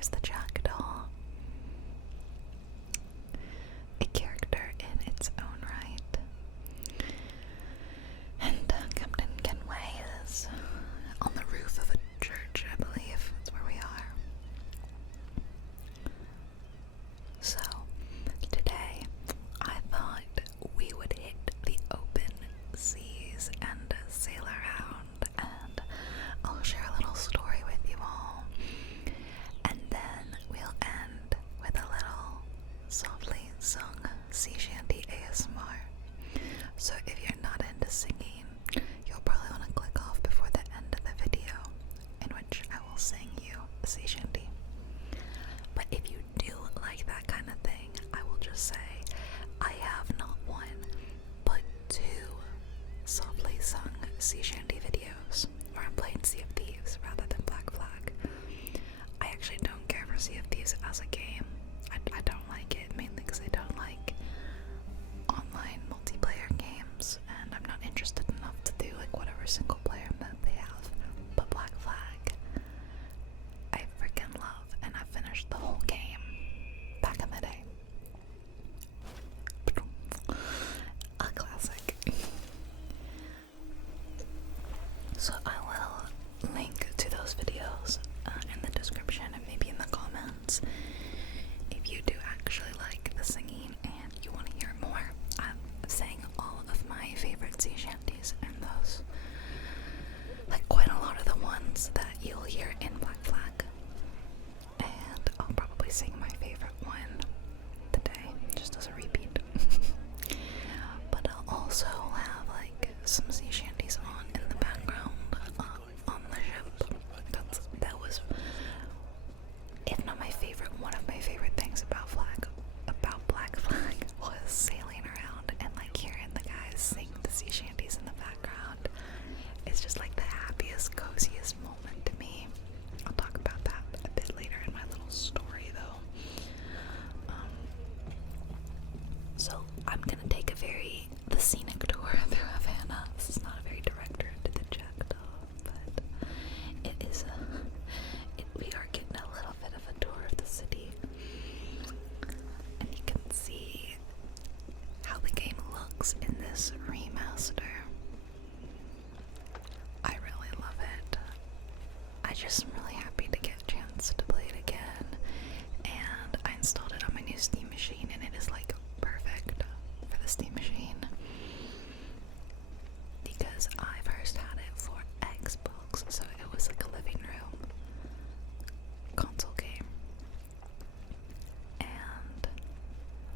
there's the Jackdaw. A character in its own right. And Captain Kenway is on the roof of a church, I believe. That's where we are. So, today I thought we would hit the open seas and sail around, and I'll share a little story with you all. And then we'll end with a little softly sung sea shanty ASMR. So if you're not into singing, you'll probably want to click off before the end of the video, in which I will sing you a sea shanty. But if you do like that kind of thing, I will just say I have not one, but two softly sung sea shanty videos where I'm playing Sea of Thieves rather than Black Flag. I actually don't care for Sea of Thieves as a game. I don't like it, mainly because I don't like online multiplayer games, and I'm not interested enough to do like whatever single player mode they have. But Black Flag, I freaking love, and I finished the whole game back in the day. A classic. So I will link to those videos in the description and maybe in the comments. If you do actually like the singing and you want to hear more, I'm saying all of my favorite sea shanties, and those, like quite a lot of the ones that you'll hear in Black Flag. And I'll probably sing my favorite one today, just as a repeat. But I'll also have like some sea shanties on in the background on the ship. That was, if not my favorite, one of my favorite things about Black Flag was sailing around and like hearing the guys sing the sea shanties in the background. It's just like the happiest, coziest moment to me. I'll talk about that a bit later in my little story though. So I'm gonna take the scenic tour through Havana. This is not a very direct route to the Jackdaw, but it is we are getting a little bit of a tour of the city. And you can see how the game looks in this remaster. I really love it. I just am really happy to get a chance to play it again. And I installed it on my new Steam machine, and it is like perfect for the Steam machine. Because I first had it for Xbox, so it was like a living room console game. And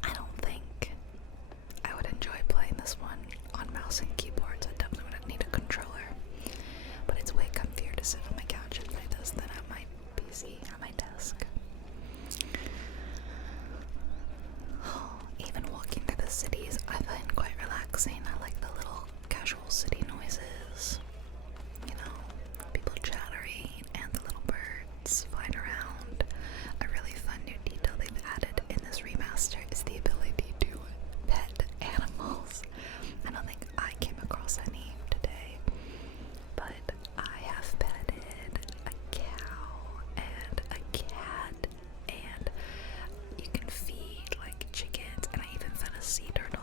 I don't think I would enjoy playing this one on mouse and keyboard, so I definitely would need a controller. But it's way comfier to sit on my couch and play this than at my PC or my desk. Even walking through the cities I find quite relaxing. I like the little casual city noises, you know, people chattering and the little birds flying around. A really fun new detail they've added in this remaster is the ability to pet animals. I don't think I came across any today, but I have petted a cow and a cat, and you can feed like chickens, and I even fed a sea turtle.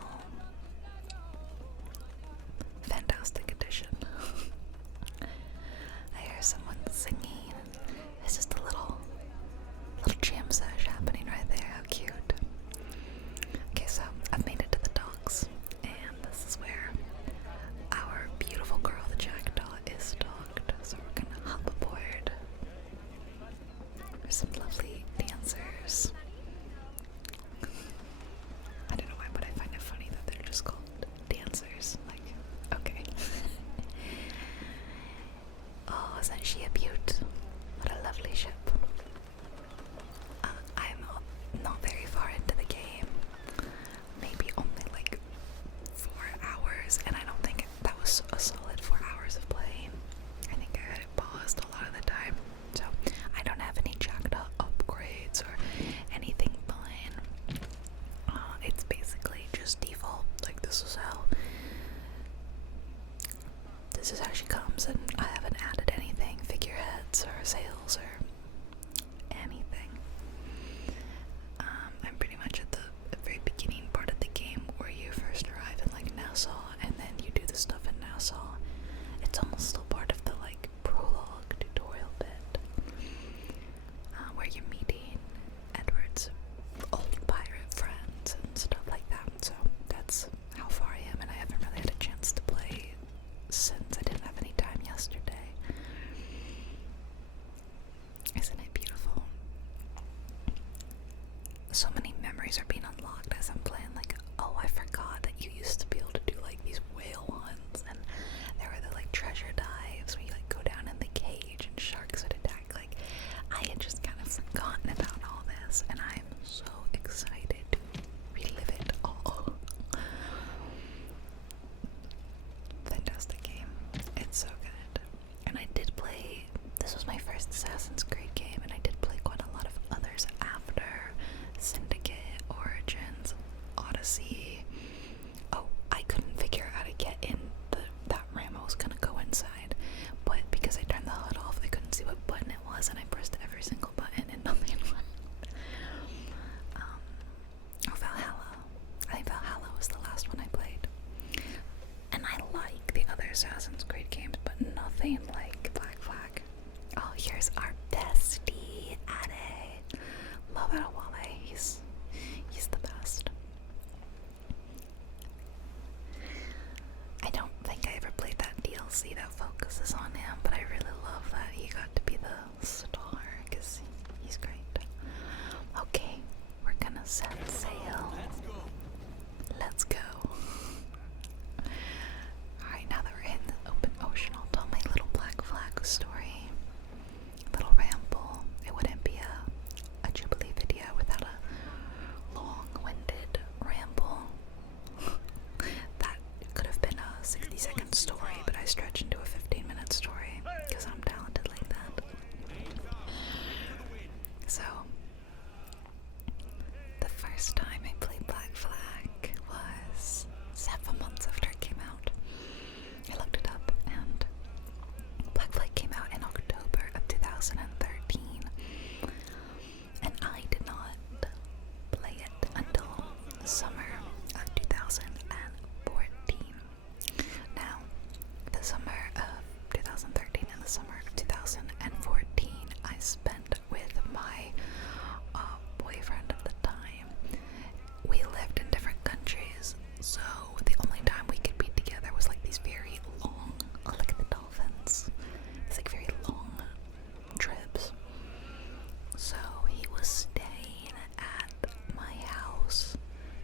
Fantastic addition. I hear someone singing. It's just a little jam sesh happening right there. How cute. Okay, so I've made it to the docks, and this is where our beautiful girl, the Jackdaw, is docked. So we're gonna hop aboard. There's some lovely dancers. I don't know why, but I find it funny that they're just called dancers. Like, okay. Oh, isn't she a beaut? What a lovely ship. I'm not very far into the game. Maybe only like 4 hours, and I don't think that was a solid 4 hours of playing. I think I had it paused a lot of the time. So I don't have any Jackdaw upgrades or anything fun. It's basically just default. Like this is how she comes, and I haven't added anything, figureheads or memories are being unlocked as I'm playing. Like, oh, I forgot that you used to be able to do like these whale hunts, and there were the like treasure dives where you like go down in the cage and sharks would attack. Like, I had just kind of forgotten about all this, and I'm so excited to relive it all. Fantastic game. It's so good. And I did play, this was my first Assassin's Creed game, and I did play quite a lot of others after. Syndicate, Origins, Odyssey. Oh, I couldn't figure out how to get in that RAM I was gonna go inside, but because I turned the HUD off, I couldn't see what button it was, and I pressed every single button and nothing went. Oh, Valhalla. I think Valhalla was the last one I played. And I like the other Assassin's Creed games, but nothing like Black Flag. Oh, here's our bestie, Ade. Love Adewale. He's the best. I don't think I ever played that DLC that focuses on him, but I really love that he got to be the star, because he's great. Okay, we're gonna set sail. Let's go. Alright, now that we're in the open ocean, I'll tell my little Black Flag story. Little ramble. It wouldn't be a Jubilee video without a long-winded ramble. That could have been a 60-second story, but I stretched into a 15-minute story because I'm talented like that. So, the first time I played Black Flag was 7 months after it came out. I looked it up, and Black Flag came out in October of 2013, and I did not play it until the summer of 2014. Now, the summer of 2013 and the summer of 2014, I spent with my boyfriend at the time. We lived in different countries, so the only time we could be together was like these very long, like the dolphins. It's like very long trips. So he was staying at my house.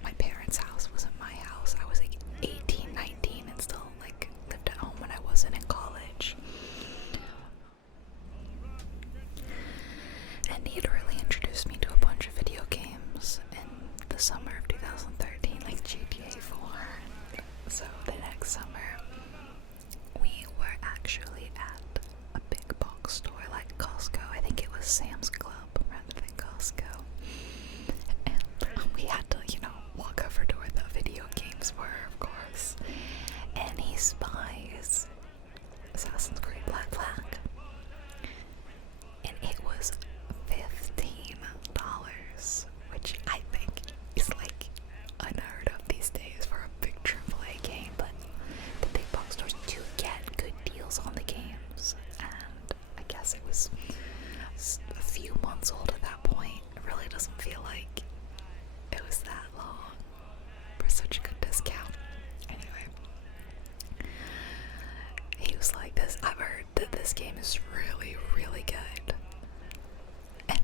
My parents' house wasn't my house. I was like 18, 19 and still like lived at home when I wasn't in college. And he had really introduced me to a bunch of video games in the summer of 2013, like GTA 4. So the next summer, we were actually at a big box store like Costco. I think it was Sam's Club rather than Costco. And we had to, walk over to where the video games were, of course. And he spies Assassin's Creed Black Flag. And it was $15, which I think is like unheard of these days for a big AAA game, but the big box stores do get good deals on the games, and I guess it was a few months old at that point. It really doesn't feel like it was that long for such a good discount. Anyway, he was like, I've heard that this game is really, really good. And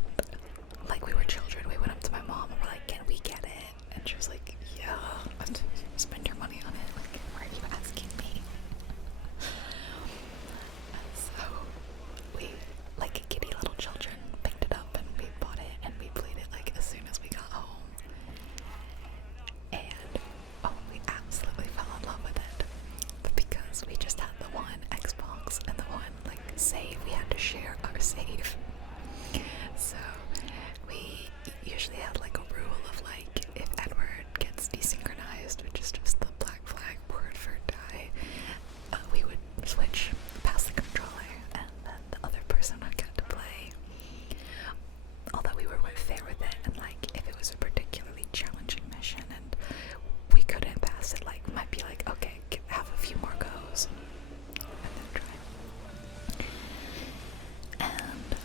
like, we were children, we went up to my mom and we're like, can we get it? And she was like, yeah, spend your money on it. Like, why are you asking me? And so we, like giddy little children, picked it up and we bought it and we played it like as soon as we got home. And we absolutely fell in love with it. But because we just had the one Xbox and the one like save, we had to share our save. So we usually had like a rule of like, if Edward gets desynchronized, which is just the Black Flag word for die, we would switch past the controller and then the other person would get to play. Although we were fair with it, and like if it was a particularly challenging mission and we couldn't pass it, like might be like, okay, have a few more goes and then try. And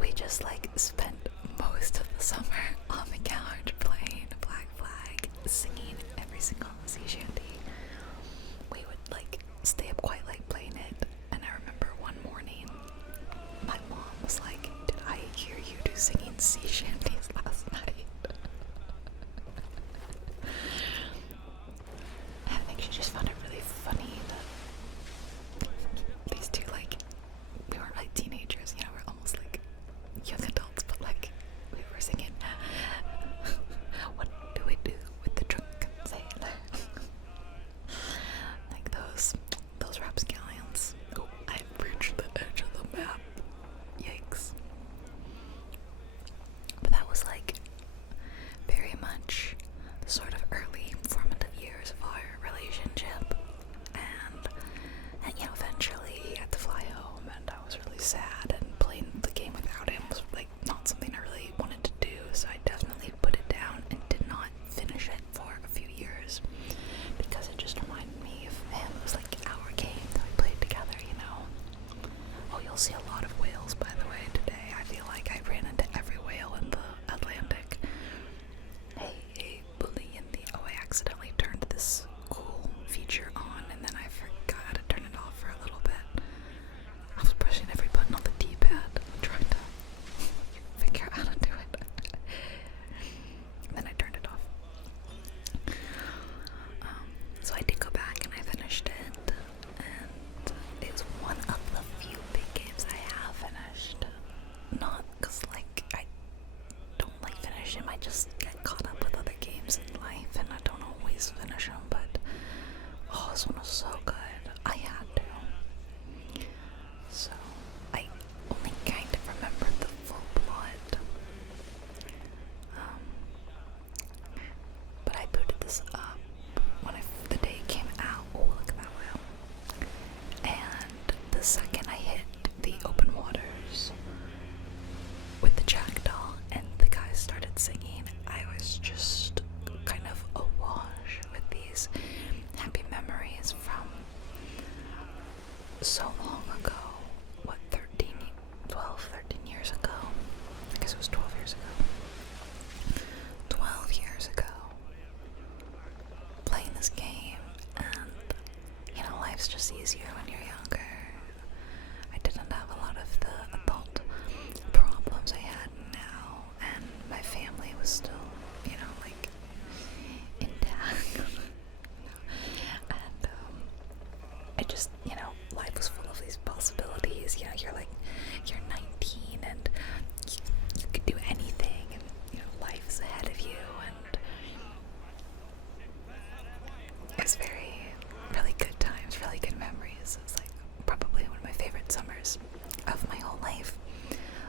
we just like spent most of the summer on the couch playing Black Flag, singing every single sea shanty. We would like stay up quite late playing it, and I remember one morning my mom was like, did I hear you do singing sea shanties last night? see a lot of whales, by the way, today. I feel like I ran into every whale in the Atlantic. Hey, bully in the... Oh, I accidentally turned this cool feature on, and then I forgot to turn it off for a little bit. I was pushing every button on the D-pad, trying to figure out how to do it. And then I turned it off. So I did go back and I finished it, and it was one of the few big games I have finished. Not because, like, I don't like finish them, I just get caught up with other games in life and I don't always finish them, but oh, this one was so good. I had to. So, I only kind of remembered the full plot. But I booted this up when the day it came out. Oh, look at that whale. And the second I hit the open waters with the Jackdaw and the guys started singing, I was just kind of awash with these happy memories from so long ago. What, 13 years ago? I guess it was 12 years ago. 12 years ago. Playing this game, and you know, life's just easier when you're younger. I didn't have a lot of the adult problems I had now, and my family was still, you know, like, intact. And I just, you know, life was full of these possibilities. You know, you're 19 and you could do anything, and you know, life is ahead of you, and it's really good times, really good memories. It's like probably one of my favorite summers of my whole life.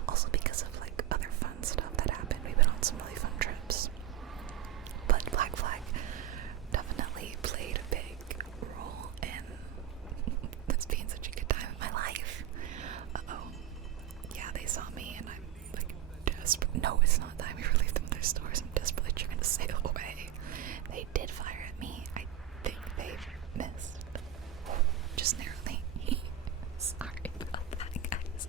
Also because of like other fun stuff that happened. We've been on some really fun trips. But Black Flag definitely played a big role in this being such a good time in my life. Uh-oh. Yeah, they saw me and I'm like desperate. No, it's not time. We relieved them of their stores. I'm desperately trying to sail away. They did fire at me. I think they missed. Just narrowly. Sorry about that, guys.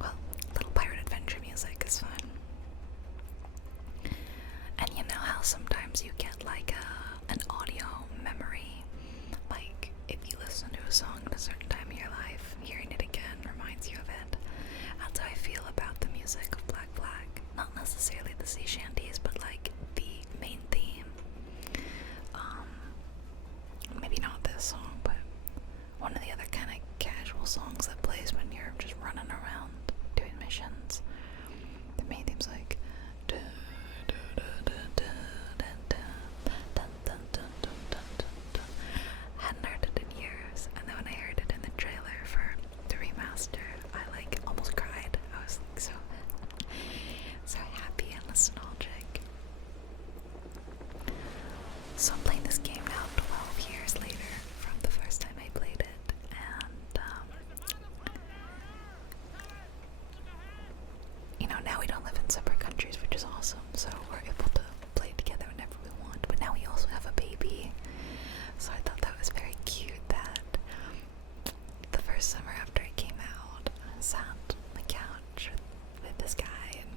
Well, little pirate adventure music is fun. And you know how sometimes you get like an audio memory? Like, if you listen to a song at a certain time in your life, hearing it again reminds you of it. That's how I feel about the music of Black Flag. Not necessarily the sea shanties, but like the main theme. Maybe not this song, but one of the other kind of casual songs that plays when you're just running around doing missions. The main theme's like hadn't heard it in years, and then when I heard it in the trailer for the remaster, I like almost cried. I was like so happy and nostalgic. So I'm playing this game now 12 years later from the first time I played it, and you know, now we don't live in separate countries, which is awesome, so we're able to play together whenever we want, but now we also have a baby, so I thought that was very cute that the first summer after it came out, I sat on my couch with this guy and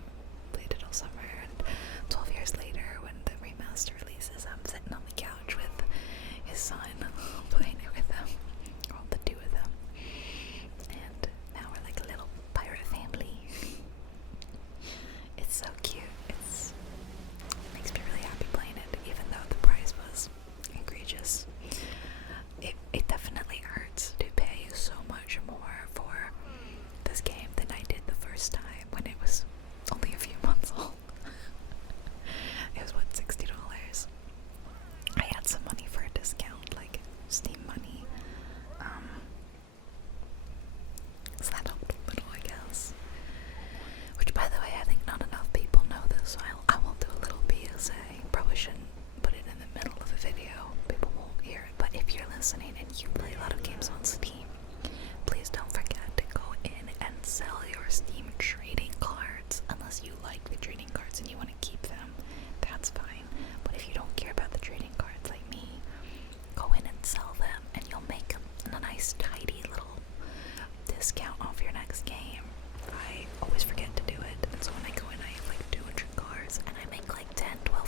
played it all summer, and 12 years later when the remaster releases, I'm sitting on the couch with his son, playing it with him, or all the two of them, and now we're like a little pirate family. It's so cute. It's next game, I always forget to do it, and so when I go in, I have like 200 cards, and I make like $10-12.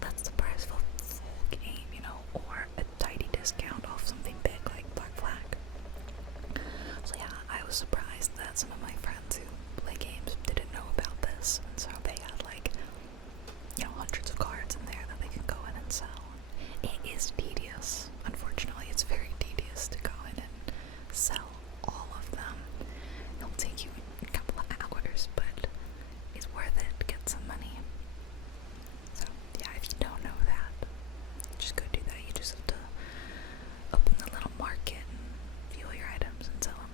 That's the price of a full game, you know, or a tidy discount off something big like Black Flag. So yeah, I was surprised that some of my friends who play games didn't know about this, and so they had like, you know, hundreds of cards in there that they can go in and sell. It is tedious. Unfortunately, it's very tedious to go in and sell all of them. It'll take you a couple of hours, but it's worth it to get some money. So yeah, if you don't know that, just go do that. You just have to open the little market and view all your items and sell them.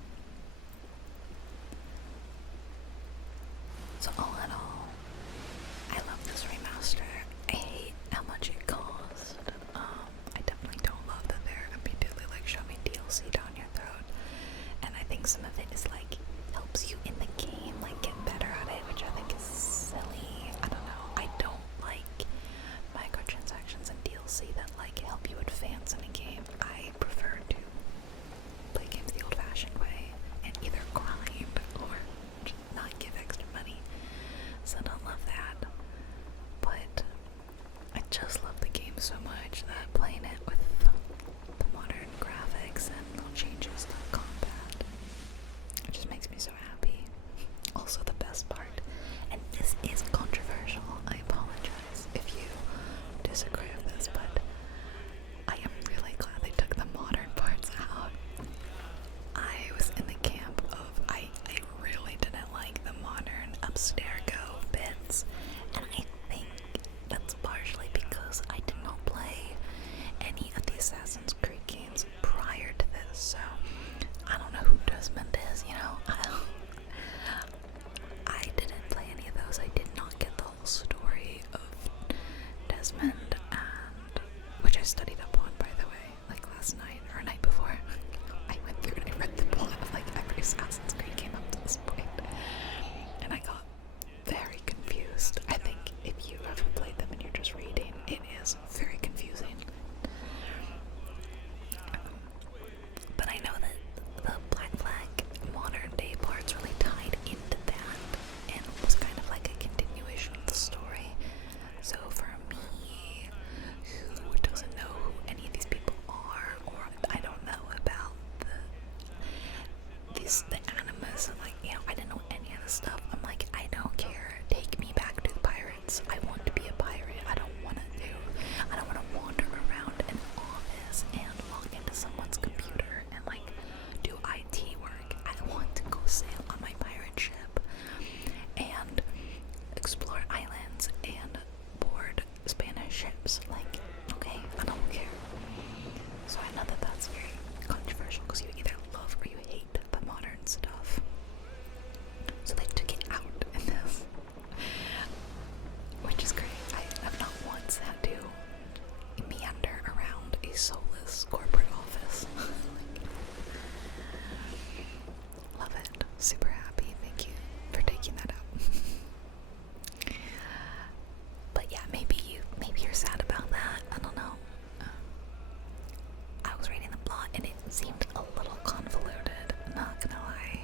So all in all, I love this remaster. I hate how much it cost. I definitely don't love that they're immediately like shoving DLC down your throat. And I think some of it is like helps you in the game, like get better at it, which I think is silly. I don't know. I don't like microtransactions and DLC that like help you advance in a game. I prefer to play games the old-fashioned way and either grind or just not give extra money. So I don't love that. But I just love the game so much that playing it with the modern graphics and little changes to combat, it just makes me so happy. Also the best part, and this is controversial, I apologize if you disagree with this, but I am really glad they took the modern parts out. I was in the camp of I really didn't like the modern upstairs-go bits, and I think that's partially because I did not play any of the Assassin's Creed games prior to this, so I don't know who Desmond is, you know. I didn't play any of those. I did not get the whole story of Desmond, and which I studied up on, by the way, like last night or night before. I went through and I read the plot of like every Assassin's Creed game up to this point, and I got very confused. I think if you haven't played them and you're just reading, it is very confusing. But I know that the Black Flag modern day parts really tied into that and was kind of like a continuation of the story. So for me, who doesn't know who any of these people are, or I don't know about the animus, and like, you know, I didn't know any of this stuff. I'm like, I don't care. Take me back to the pirates. I want to be a pirate. I don't want to wander around an office and log into someone's computer and like do IT work. I want to go sail on my pirate ship and explore islands and board Spanish ships. Like, okay, I don't care. So I know that that's very controversial because you either love or you hate the modern stuff. So they took it out in this, which is great. I have not once had to meander around a soulless corporate office. Love it. Super happy. Thank you for taking that out. But yeah, maybe you're sad about that. I don't know. I was reading the plot and it seemed a little convoluted. Not gonna lie.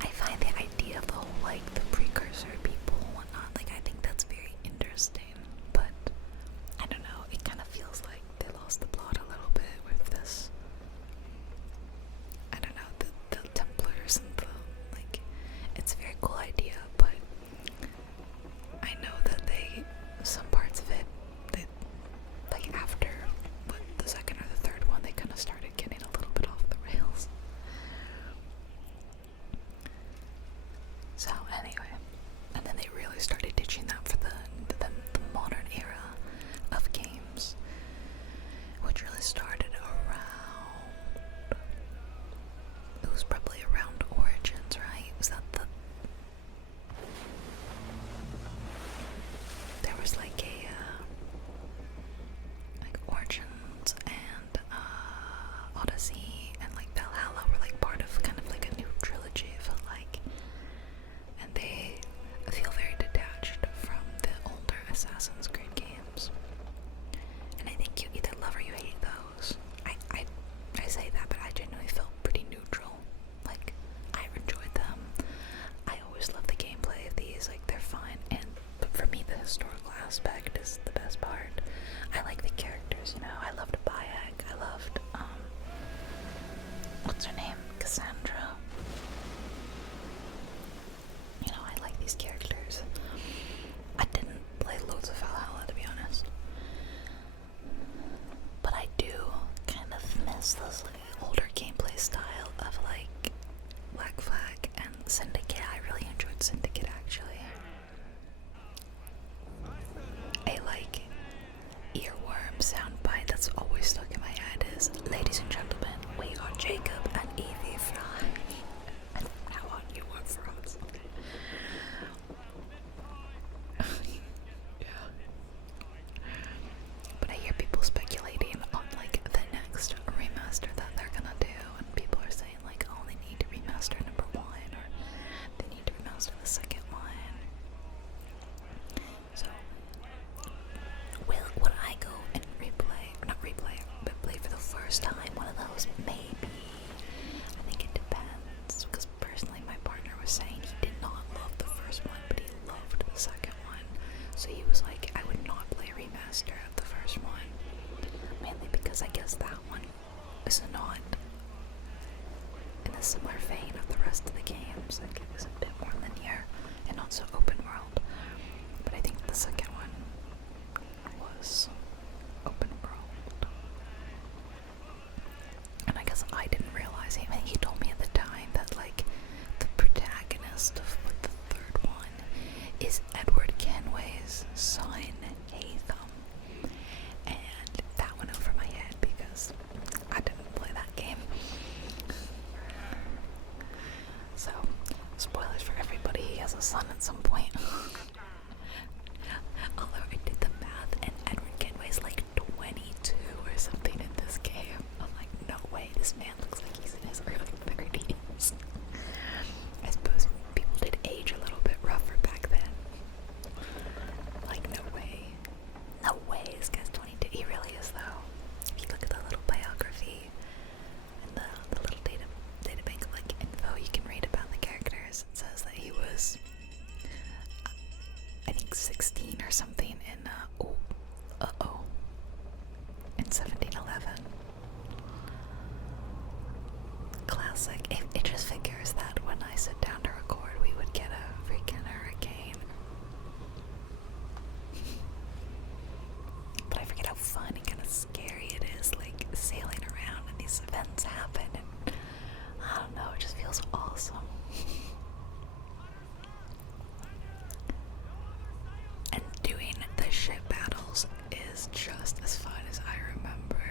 I find the idea of the whole like the precursor people and whatnot, like I think that's very interesting. But I don't know. It kind of feels like they lost the plot a little bit with this. I don't know, the Templars and the Cassandra. You know, I like these characters. I didn't play loads of Valhalla, to be honest. But I do kind of miss this older gameplay style of like Black Flag and Syndicate. I really enjoyed Syndicate actually. A like earworm soundbite that's always stuck in my head is, "Ladies and gentlemen, we are Jacob and Evie Fry." And how on you work for us. Yeah. But I hear people speculating on like the next remaster that they're gonna do, and people are saying like, oh, they need to remaster number 1, or they need to remaster the second one. So would I go and but play for the first time one of those? Maybe. I think it depends, because personally my partner was saying he did not love the first one, but he loved the second one. So he was like, I would not play a remaster of the first one, mainly because I guess that one is not in a similar vein of the rest of the games. Like, it was a bit more linear and not so open world. But I think the second one was open world. And I guess I didn't realize it. I mean, he told me at the time that like the protagonist of the third one is Edward Kenway's son, Hatham. And that went over my head because I didn't play that game. So, spoilers for everybody, he has a son at some point. Although I did the math and Edward Kenway's like 22 or something in this game. I'm like, no way, this man looks like he's in his early 30s. I suppose people did age a little bit rougher back then. Like, no way. No way, this guy's 22. He really is, though. If you look at the little biography and the little databank like info you can read about the characters, it says that he was, I think, 16 or something in, in 1711. Classic. It just figures that when I sit down to record, we would get a freaking hurricane. But I forget how fun and kind of scary it is, like, sailing around and these events happen, and I don't know, it just feels awesome. And doing the ship battles is just as fun as I remember.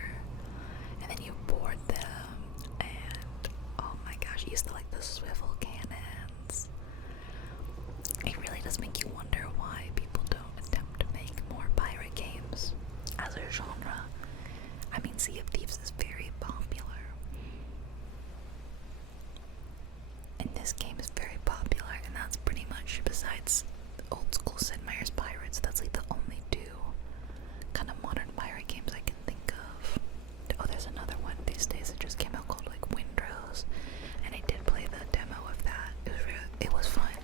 And then you board them, and oh my gosh, you used to like the swivel cannons. It really does make you wonder why people don't attempt to make more pirate games as a genre. I mean, Sea of Thieves is very popular. And this game is very popular, and that's pretty much, besides old school Sid Meier's Pirates, that's like the only two kind of modern pirate games I can think of. Oh, there's another one these days that just came out called like Windrose, and I did play the demo of that. It was fun,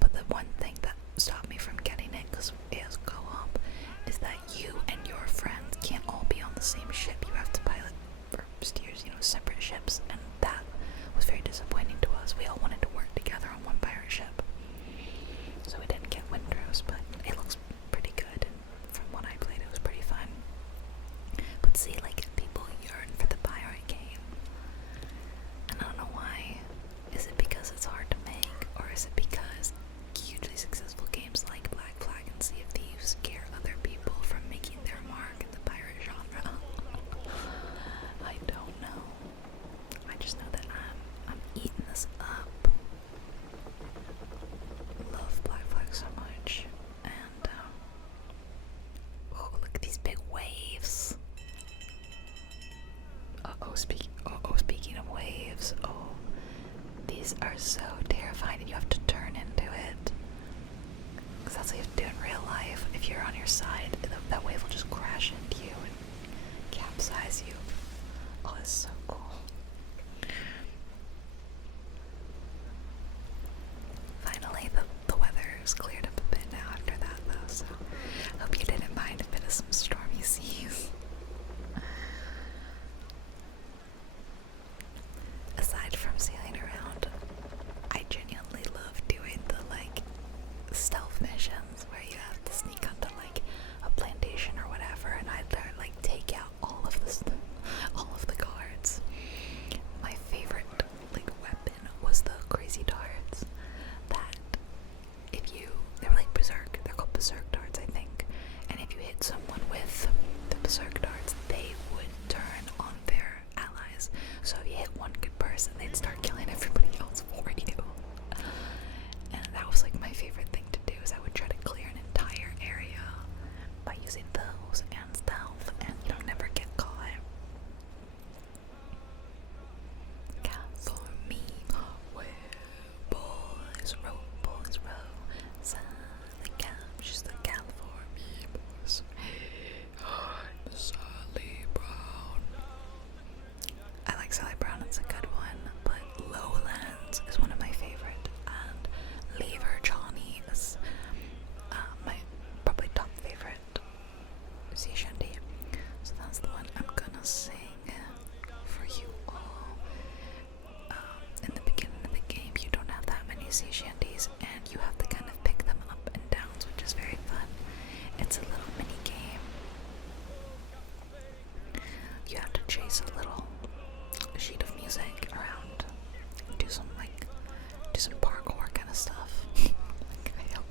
but the one thing that stopped me from getting it, because it has co-op, is that you and your friends can't all be on the same ship. You have to pilot or steers, separate ships, and that was very disappointing to us. We all wanted to work together on one pirate ship, so we didn't get Windrose, but it looks pretty good, and from what I played, it was pretty fun. But see, like, people yearn for the pirate game, and I don't know why. Is it because it's hard to make, or is it because hugely successful games like Black Flag and Sea of Thieves scare other people from making their mark in the pirate genre? I don't know. I just know that I'm eating this up. Love Black Flag so much, and oh, look at these big waves. Speaking of waves, these are so terrifying, and you have to turn into it, because that's what you have to do in real life. If you're on your side, that wave will just crash into you and capsize you. Oh, it's so cool. Finally, the weather is cleared up a bit now after that, though, so hope you didn't mind a bit of some stormy seas. Aside from Sea hit one good person, they'd start killing everybody else for you. And that was like my favorite thing to do, is I would try to clear an entire area by using those and stealth and, you know, never get caught. Cat for me, where boys row, Sally Cat, she's the cat for me, boys. I'm Sally Brown. I like Sally Brown, it's a good one, but Lowlands is one of my favorite, and Lever Johnny is my probably top favorite sea shanty. So that's the one I'm gonna sing for you all. In the beginning of the game, you don't have that many sea shanties, and you have to kind of pick them up and downs, which is very fun. It's a little mini game. You have to chase a little sheet of music around, do some parkour kind of stuff. I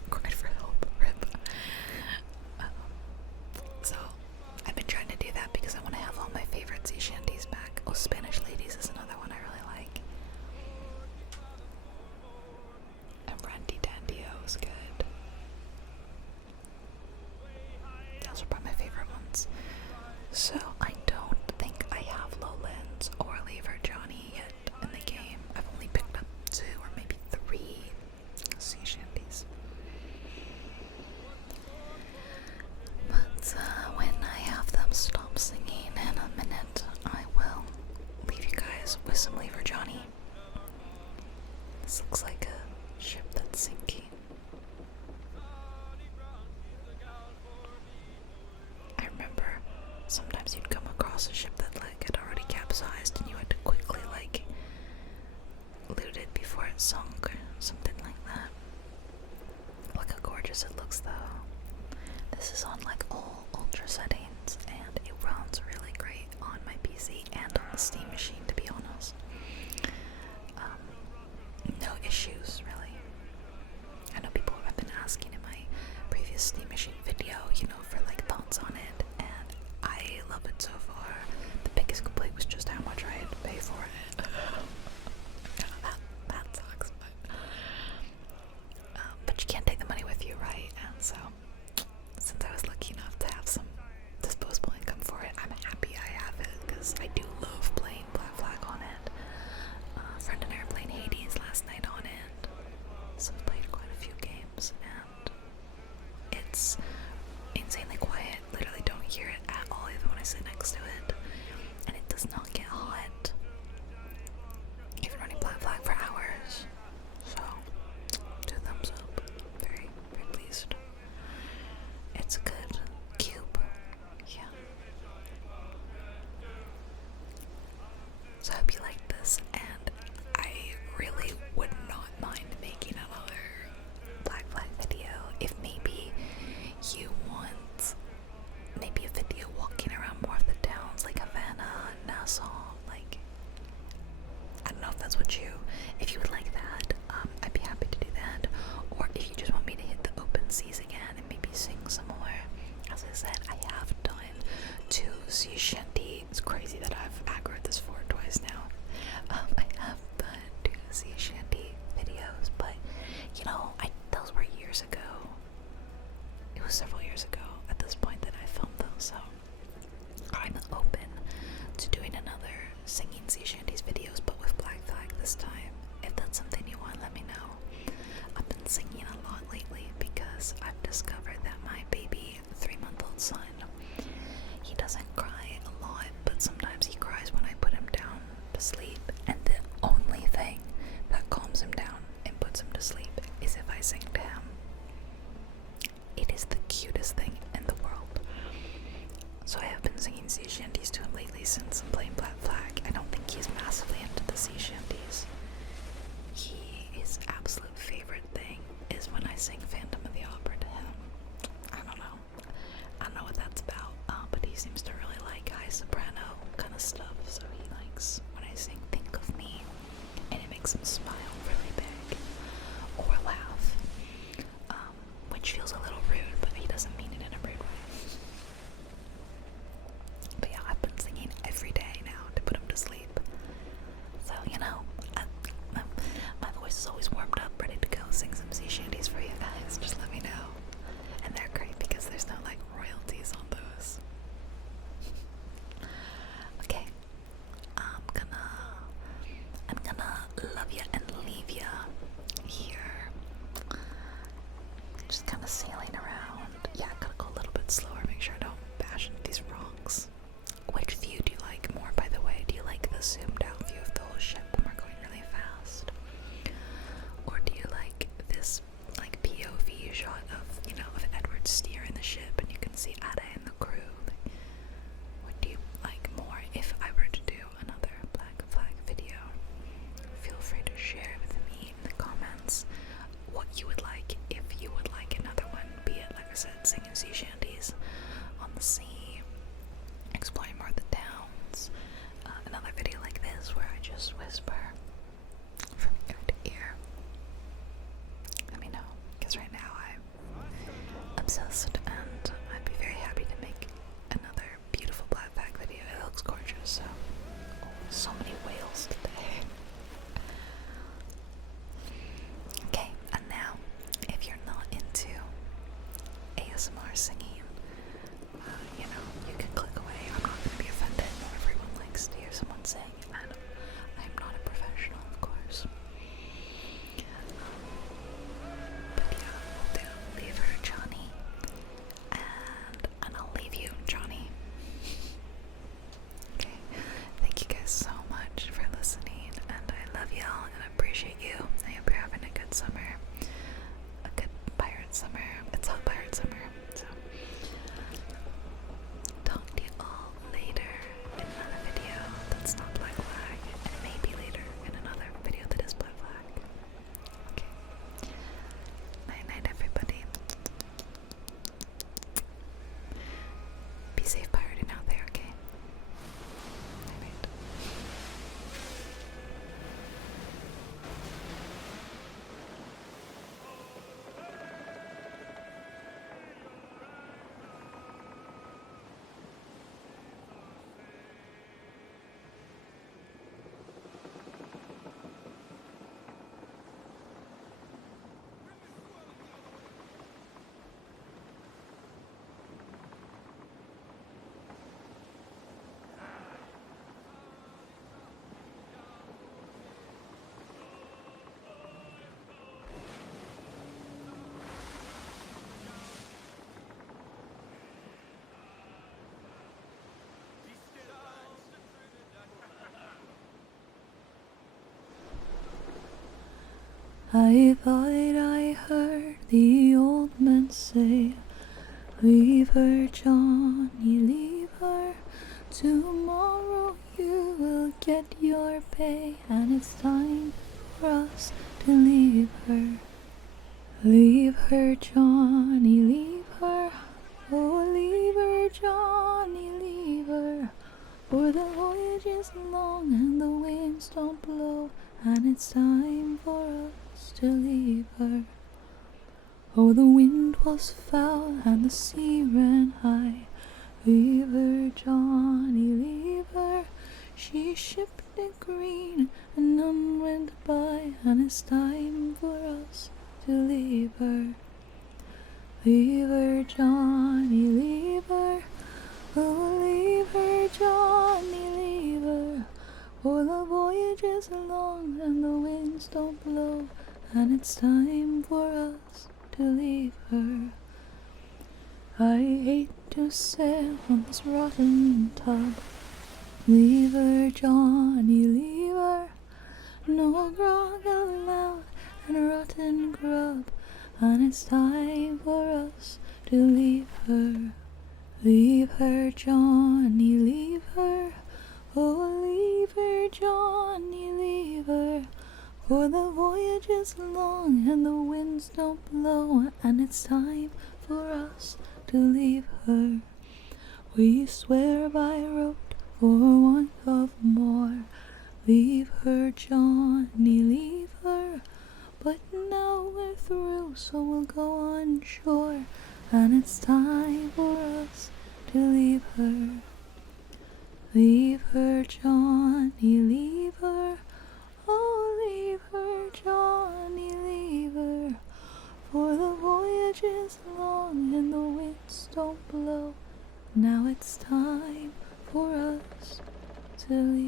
cried for help, rip. So I've been trying to do that because I want to have all my favorite sea shanties back. Oh, Spanish Ladies is another one I really like. And Randy Dandio is good. Those are probably my favorite ones. So I don't think I have Lowlands or Lever Johnny yet in the game. I've only picked up 2 or maybe 3 sea shanties. But when I have them stop singing in a minute, I will leave you guys with some Lever Johnny. This looks like a ship that's sinking. I remember sometimes you'd come across a ship that like had already capsized and you had to quickly like loot it before it sunk or something like that. Look how gorgeous it looks though. This is on like all ultra settings and it runs really great on my PC and on the Steam machine, to be honest. No issues really. I know people have been asking in my previous Steam machine video, you know, for like thoughts on it, and I love it so far. The biggest complaint was just how much I had to pay for it. that sucks, but you can't take the money with you, right? And so, since I was lucky enough to have some disposable income for it, I'm happy I have it, because I do love playing Black Flag on it. A friend and I were playing Hades last night on it, so I've played quite a few games, and it's insanely quiet. Literally don't hear it at all, even when I sit next to it, and it does not get hot. Even running Black Flag for hours, so 2 thumbs up. Very, very pleased. It's a good cube, yeah. So I hope you liked this, and I really would not mind making another Black Flag video if maybe you want maybe a video walking around more of the towns like Havana, Nassau, like, I don't know if that's what if you would like that, I'd be happy to do that. Or if you just want me to hit the open seas again and maybe sing some more. As I said, I have done 2 sea shanty. It's crazy that I've aggroed this for twice now. I have done 2 sea shanty videos, but you know, those were years ago. It was several years ago at this point that I filmed those, so I'm open to doing another singing sea shanties videos, but with Black Flag this time. If that's something you want, let me know. I've been singing a lot lately because I've discovered that my baby 3-month-old son, he doesn't cry a lot, but sometimes he cries when I put him down to sleep, and the only thing that calms him down and puts him to sleep is if I sing to him. It is the cutest thing in the world. So I have been singing sea shanties to him lately since I'm playing Black Flag. I don't think he's massively into the sea shanties. His absolute favorite thing is when I sing Phantom of the Opera to him. I don't know what that's about, but he seems to really like high soprano kind of stuff, so he likes when I sing Think of Me, and it makes him smile really big, or laugh, which feels a little rude, but he doesn't mean it in a rude way. But yeah, I've been singing every day now to put him to sleep. just whisper from ear to ear? Let me know, because right now I'm obsessed and I'd be very happy to make another beautiful black bag video. It looks gorgeous, so. Oh, so many whales today. Okay, and now, if you're not into ASMR singing, you know, you can click away. I'm not going to be offended. Not everyone likes to hear someone sing, and I'm not a professional, of course. But yeah, we'll do Leave Her, Johnny, and I'll leave you, Johnny. Okay, thank you guys so much for listening, and I love y'all and appreciate you. I hope you're having a good summer, a good pirate summer. It's hot pirate summer, so talk to you all later in another video that's not Black Flag, and maybe later in another video that is Black Flag. Okay. Night night, everybody. Be safe pirating out there, okay? Night night. I thought I heard the old man say, leave her, Johnny, leave her. Tomorrow you will get your pay, and it's time for us to leave her. Leave her, Johnny, leave her. Oh, leave her, Johnny, leave her. For the voyage is long and the winds don't blow, and it's time for us to leave her. Oh, the wind was foul and the sea ran high. Leave her, Johnny, leave her. She shipped it green and none went by, and it's time for us to leave her. Leave her, Johnny, leave her. Oh, leave her, Johnny, leave her. For the voyage is long and the winds don't blow, and it's time for us to leave her. I hate to sail on this rotten tub. Leave her, Johnny, leave her. No grog allowed and rotten grub, and it's time for us to leave her. Leave her, Johnny, leave her. Oh, leave her, Johnny, leave her. For the voyage is long and the winds don't blow, and it's time for us to leave her. We swear by rote for want of more. Leave her, Johnny, leave her. But now we're through, so we'll go on shore, and it's time for us to leave her. Leave her, Johnny, leave her. Oh, leave her, Johnny, leave her. For the voyage is long and the winds don't blow. Now it's time for us to leave.